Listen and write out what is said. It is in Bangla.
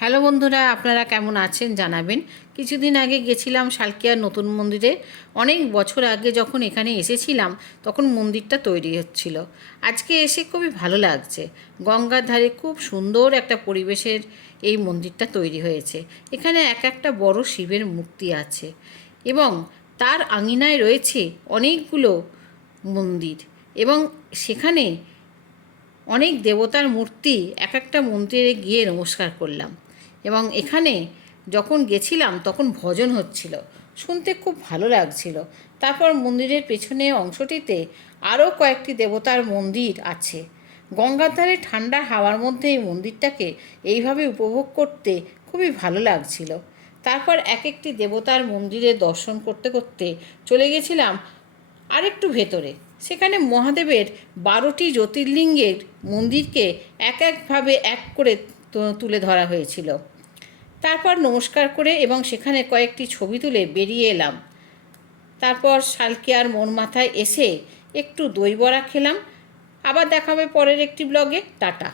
হ্যালো বন্ধুরা, আপনারা কেমন আছেন জানাবেন। কিছুদিন আগে গেছিলাম শালকিয়ার নতুন মন্দিরে। অনেক বছর আগে যখন এখানে এসেছিলাম তখন মন্দিরটা তৈরি হচ্ছিল। আজকে এসে খুবই ভালো লাগছে। গঙ্গার ধারে খুব সুন্দর একটা পরিবেশের এই মন্দিরটা তৈরি হয়েছে। এখানে এক একটা বড় শিবের মূর্তি আছে এবং তার আঙিনায় রয়েছে অনেকগুলো মন্দির এবং সেখানে অনেক দেবতার মূর্তি। এক একটা মন্দিরে গিয়ে নমস্কার করলাম এবং এখানে যখন গেছিলাম তখন ভজন হচ্ছিল, শুনতে খুব ভালো লাগছিল। তারপর মন্দিরের পেছনে অংশটিতে আরও কয়েকটি দেবতার মন্দির আছে। গঙ্গার ধারে ঠান্ডা হাওয়ার মধ্যে এই মন্দিরটাকে এইভাবে উপভোগ করতে খুবই ভালো লাগছিল। তারপর এক একটি দেবতার মন্দিরে দর্শন করতে করতে চলে গেছিলাম আরেকটু ভেতরে। সেখানে মহাদেবের 12টি জ্যোতির্লিঙ্গের মন্দিরকে এক একভাবে এক করে তুলে ধরা হয়েছিল। তারপর নমস্কার করে এবং সেখানে কয়েকটি ছবি তুলে বেরিয়ে এলাম। তারপর শালকিয়ার মোড় মাথায় এসে একটু দই বড়া খেলাম। আবার দেখা হবে পরের একটি ব্লগে। টাটা।